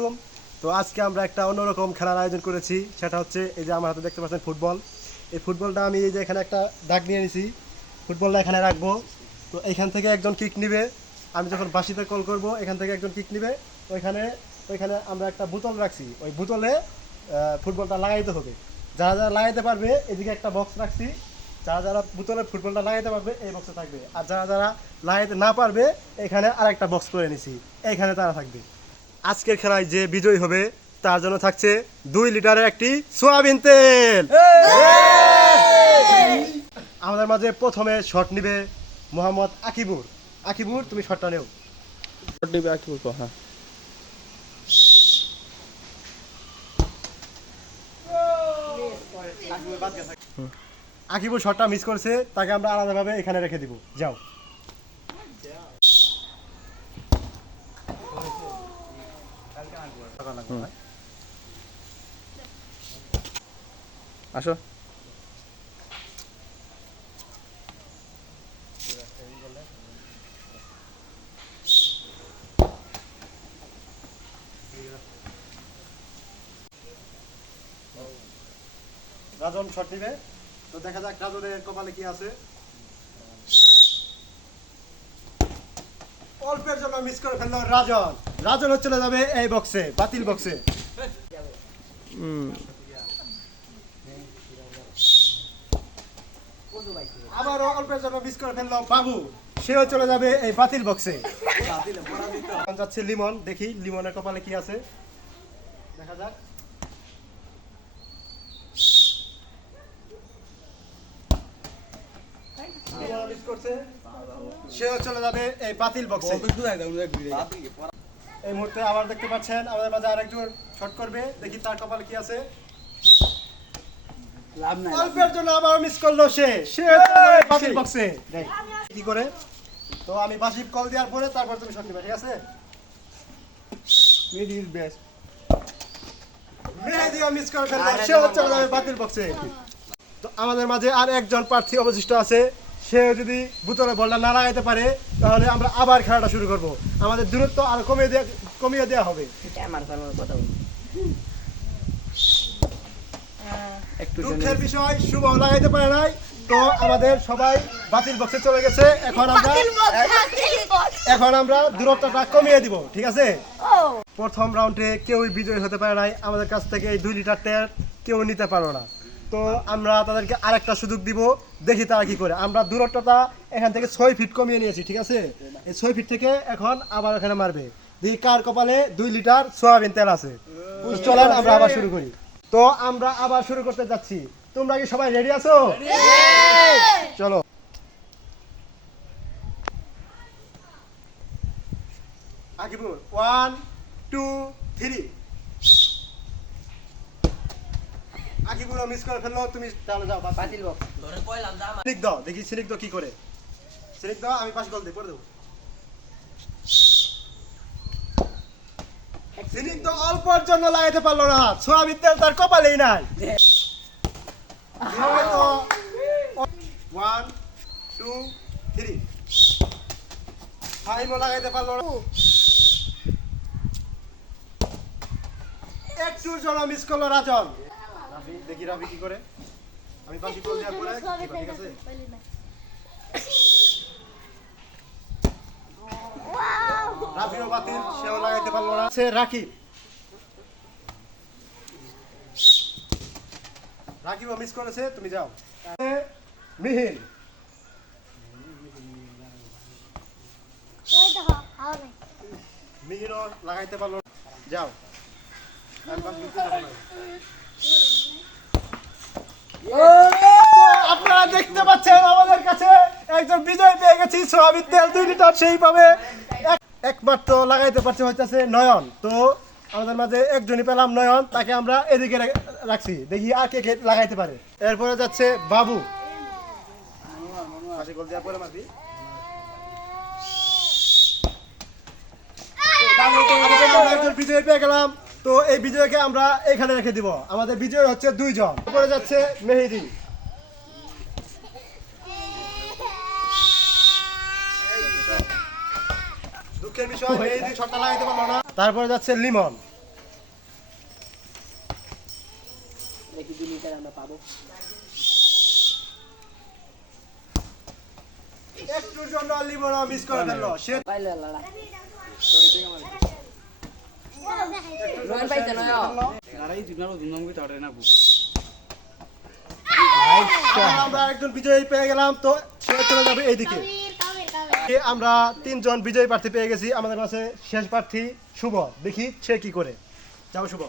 আলাইকুম। তো আজকে আমরা একটা অন্যরকম খেলার আয়োজন করেছি, সেটা হচ্ছে এই যে আমার হাতে দেখতে পাচ্ছেন ফুটবল। এই ফুটবলটা আমি এই যে এখানে একটা দাগ নিয়ে নিয়েছি, ফুটবলটা এখানে রাখবো। তো এইখান থেকে একজন কিক নিবে, আমি যখন বাঁশিতে কল করব এখান থেকে একজন কিক নিবে। ওইখানে ওইখানে আমরা একটা বোতল রাখছি, ওই বোতলে ফুটবলটা লাগাইতে হবে। যারা যারা লাগাইতে পারবে এদিকে একটা বক্স রাখছি, যারা যারা বোতলে ফুটবলটা লাগাইতে পারবে এই বক্সে থাকবে, আর যারা যারা লাগাইতে না পারবে এখানে আরেকটা বক্স করে নিছি, এইখানে তারা থাকবে। আজকের খেলায় যে বিজয়ী হবে তার জন্য থাকছে 2 লিটারের একটি সয়াবিন তেল। আমাদের মাঝে প্রথমে শট নিবে মোহাম্মদ আকিবুর। আকিবুর, তুমি শটটা নেও। হ্যাঁ আকিবুর শটটা মিস করছে, তাকে আমরা আলাদাভাবে এখানে রেখে দিব। যাও। আসো। রাজন শট নিবে, তো দেখা যাক রাজনের কপালে কি আছে। অল্পের জন্য মিস করে ফেললো রাজন। রাজন চলে যাবে এই বক্সে, বাতিল বক্সে। আবারও অল্পের জন্য মিস করে ফেললো বাবু, সেও চলে যাবে এই বাতিল বক্সে। এখন যাচ্ছে লিমন, দেখি লিমনের কপালে কি আছে, দেখা যাক। মিস করছে, সেও চলে যাবে এই বাতিল বক্সে। এই মুহূর্তে আবার দেখতে পাচ্ছেন আমাদের মাঝে আরেকজন শট করবে, দেখি তার কপালে কি আছে। অল্পের জন্য আবার মিস করলো সে বাতিল বক্সে। কি করে, তো আমি বাসি কল দেওয়ার পরে তারপর তুমি শট নিবে, ঠিক আছে? মেহেদিও মিস করে ফেললো, সেও চলে যাবে বাতিল বক্সে। তো আমাদের মাঝে আর একজন প্রার্থী অবশিষ্ট আছে, সে যদি বোতলে বলটা না লাগাইতে পারে তাহলে আমরা আবার খেলাটা শুরু করব। আমাদের দূরত্ব আর কমিয়ে দেওয়া হবে। দুঃখের বিষয়, শুভ লাগাইতে পারে নাই, তো আমাদের সবাই বাতিল বক্সে চলে গেছে। এখন আমরা দূরত্বটা কমিয়ে দিব, ঠিক আছে? প্রথম রাউন্ডে কেউই বিজয়ী হতে পারে নাই, আমাদের কাছ থেকে এই 2 লিটার তেল কেউ নিতে পারলো না। তো আমরা তাদেরকে আরেকটা সুযোগ দিব, দেখি তারা কি করে। আমরা দূরত্বটা এখান থেকে 6 ফিট কমিয়ে নিয়েছি, ঠিক আছে? এই 6 ফিট থেকে এখন আবার এখানে মারবে, দেখি কার কপালে 2 লিটার সয়াবিন তেল আছে। চলেন আমরা আবার শুরু করি। তো আমরা আবার শুরু করতে যাচ্ছি, তোমরা কি সবাই রেডি আছো? চলো। আকিবুর 1 2 3। আকিবুরও মিস করে ফেললো, তুমি তাহলে যাও বাতিল বক্স। সিলিক দাও, দেখি সিলিক দাও কি করে। সিলিক দাও, আমি পাশ গল দিই, পড়ে দেবো। সিলিক তো অল্পর জন্য লাগাইতে পারলো না, সয়াবিন তেল তার কপালেই নাই। 1 2 3। ফাইমও লাগাইতে পারলো না, একটুর জন্য মিস করলো রাজন। রাফি, দেখি রাফি কি করে। আমি বাসি কল দেওয়ার পরে ঠিক আছে? রাফিও বাতিল, সেও লাগাইতে পারলো না। রাকিব, রাকিবও মিস করেছে, তুমি যাও। মিহির, মিহিরও লাগাইতে পারলো না, যাও। আপনারা দেখতে পাচ্ছেন আমাদের কাছে একজন বিজয় পেয়ে গেছি, সয়াবিন তেল 2 লিটার সেই পাবে। একমাত্র লাগাইতে পারছে হচ্ছে নয়ন। তো আমাদের মাঝে একজনই পেলাম, নয়ন, তাকে আমরা এদিকে রাখছি, দেখি আর কে কে লাগাইতে পারে। এরপরে যাচ্ছে বাবু। একজন বিজয় পেয়ে গেলাম, তো এই বিজয়কে আমরা এখানে রেখে দিব। আমাদের বিজয় হচ্ছে 2 জন। এরপরে যাচ্ছে মেহেদি। দুঃখের বিষয়, মেহেদি শটটা লাগাইতে পারলো না। তারপরে যাচ্ছে লিমন। দেখি 2 লিটার আমরা পাবো। একটুর জন্য লিবরা মিস করে ফেললো সে পাইলে লড়া রোহন পাইছে না আমরা একজন বিজয়ী পেয়ে গেলাম তো সে চলে যাবে এইদিকে আমরা 3 জন বিজয়ী প্রার্থী পেয়ে গেছি আমাদের কাছে শেষ প্রার্থী শুভ দেখি সে কি করে যাও শুভ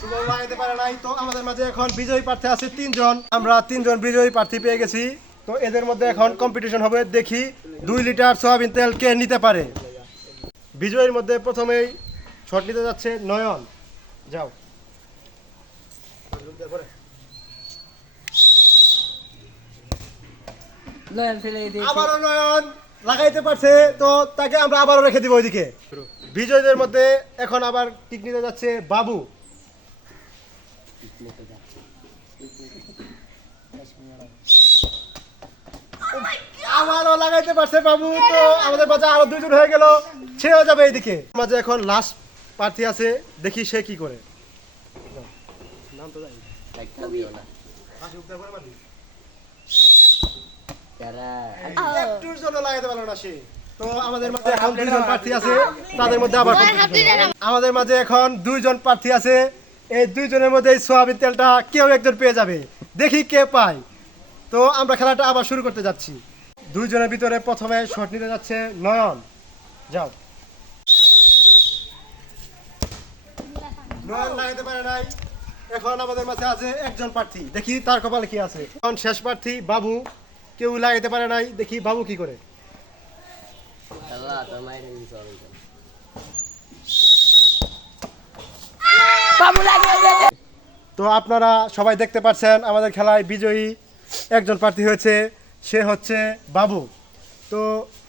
শুভ লাগাইতে পারে নাই তো আমাদের মাঝে এখন বিজয়ী প্রার্থী আছে 3 জন আমরা 3 জন বিজয়ী প্রার্থী পেয়ে গেছি তো এদের মধ্যে এখন কম্পিটিশন হবে দেখি 2 লিটার সয়াবিন তেল কে নিতে পারে বিজয়ীর মধ্যে প্রথমেই শট নিতে যাচ্ছে নয়ন যাও নয়ন ফেলে দিয়েছে আবারও নয়ন লাগাইতে পারছে তো তাকে আমরা আবারও রেখে দিব ওইদিকে বিজয়ীদের মধ্যে এখন আবার কিক নিতে যাচ্ছে বাবু আবারও লাগাইতে পারছে বাবু তো আমাদের মাঝে আরো 2 জন হয়ে গেল ছেড়ে যাবে এইদিকে মাঝে এখন লাস্ট প্রার্থী আছে দেখি সে কি করে নাম তো জানি একটুর জন্য লাগাইতে পারলো না সে তো আমাদের মাঝে এখন 2 জন প্রার্থী আছে তাদের মধ্যে আবার আমাদের মাঝে এখন 2 জন প্রার্থী আছে এই 2 জনের মধ্যে এই সয়াবিন তেলটা কেউ একজন পেয়ে যাবে দেখি কে পায় তো আমরা খেলাটা আবার শুরু করতে যাচ্ছি 2 জনের ভিতরে প্রথমে শট নিতে যাচ্ছে নয়ন যাও নয়ন লাগাতে পারে নাই এখন আমাদের মাঝে আছে একজন প্রার্থী দেখি তার কপালে কি আছে এখন শেষ প্রার্থী বাবু কেউ লাগাইতে পারে নাই দেখি বাবু কি করে বাবু লাগিয়ে তো আপনারা সবাই দেখতে পাচ্ছেন আমাদের খেলায় বিজয়ী একজন প্রার্থী হয়েছে সে হচ্ছে বাবু তো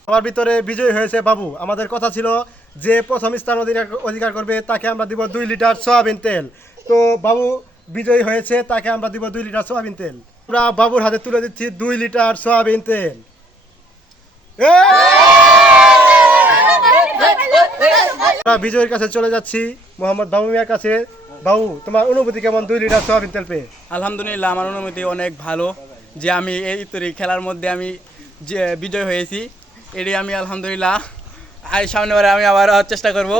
আমার ভিতরে বিজয়ী হয়েছে বাবু আমাদের কথা ছিল যে প্রথম স্থান অধিকার করবে তাকে আমরা দিব 2 লিটার সয়াবিন তেল তো বাবু বিজয়ী হয়েছে তাকে আমরা দিব 2 লিটার সয়াবিন তেল আমরা বাবুর হাতে তুলে দিচ্ছি 2 লিটার সয়াবিন তেল আমরা বিজয়ীর কাছে চলে যাচ্ছি মোহাম্মদ বাবু মিয়ার কাছে বাবু তোমার অনুভূতি কেমন 2 লিটার সয়াবিন তেল পেয়ে আলহামদুলিল্লাহ আমার অনুমতি অনেক ভালো যে আমি এই তরি খেলার মধ্যে আমি যে বিজয় হয়েছি এটি আমি আলহামদুলিল্লাহ আর সামনেবারে আমি আবার চেষ্টা করব